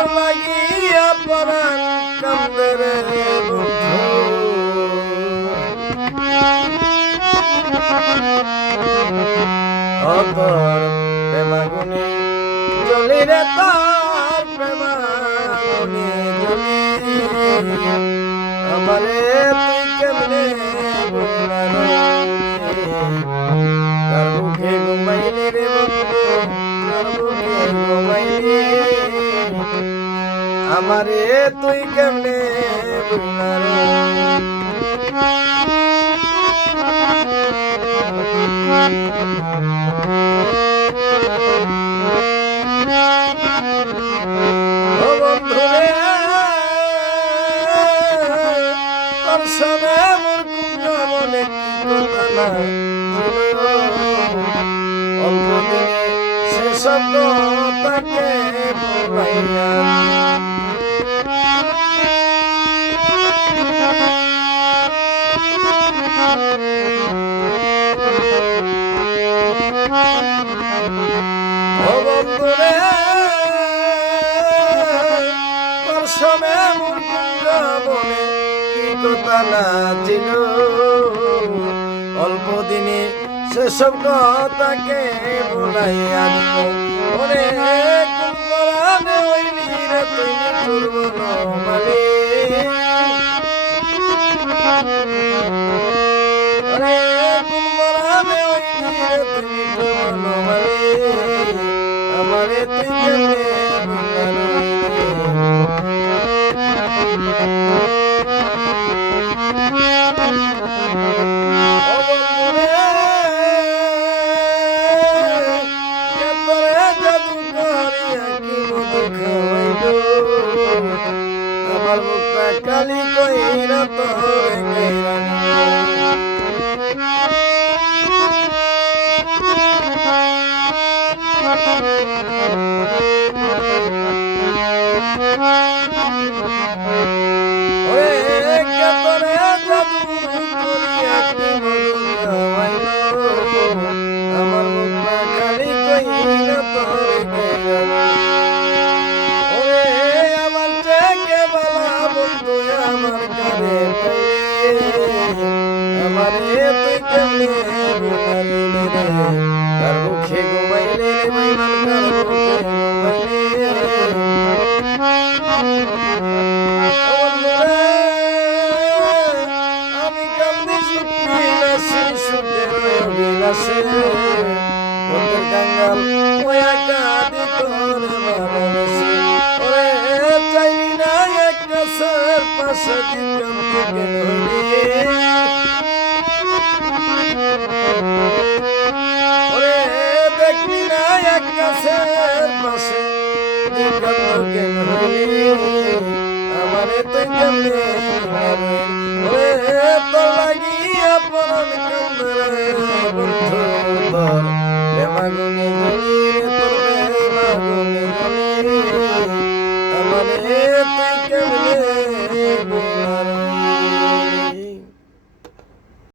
তোর লাগিয়া পরাণ কান্দে রে বন্ধু তোর প্রেমাগুনে জ্বলি রে তোর প্রেমাগুনে জ্বলি আমারে তুই কেমনে কার মুখে ঘুমাইলি রে বন্ধু কার মুখে ঘুমাইলি আমারে তুই কেমনে তোর সবে মোর কুঞ্জ মনে কি কথা অল্প দিনে সেসব তাকে বলাইয়া ও বন্ধুরে তোর সবে মোর কুঞ্জ মনে কি কথা না ছিল অল্প দিনে সেসব কথাকে বলাইয়া দিল ওরে কোন পরাণে হইলি রে তুই নিঠুর বনমালী ওরে কোন পরাণে হইলি রে তুই নিঠুর বনমালী আমারে তুই কেমনে আমার মুখটা কালি কইরা তোরে কইরা ওরে কেতরে জাদু করিয়া কি মধু খাওয়াইলো আমার মুখটা কালি কইরা তোরে কইরা আমারে তুই কেমনে বুঝালি রে কার মুখে ঘুমাইলে রে বেঈমান কার মুখে ঘুমাইলে আমি কান্দি সুখবিলাসী সুখের অভিলাষে তোর গাঙ্গাল ওয়া কাঁদি তোর ভালোবাসে ওরে চাইলি না এক গাছের পাশে দিতাম তোকে ধরে ওরে দেখলি না এক গাছের পাশে দিতাম তোকে ধরে আমারে তুই কেমনে ওরে তোর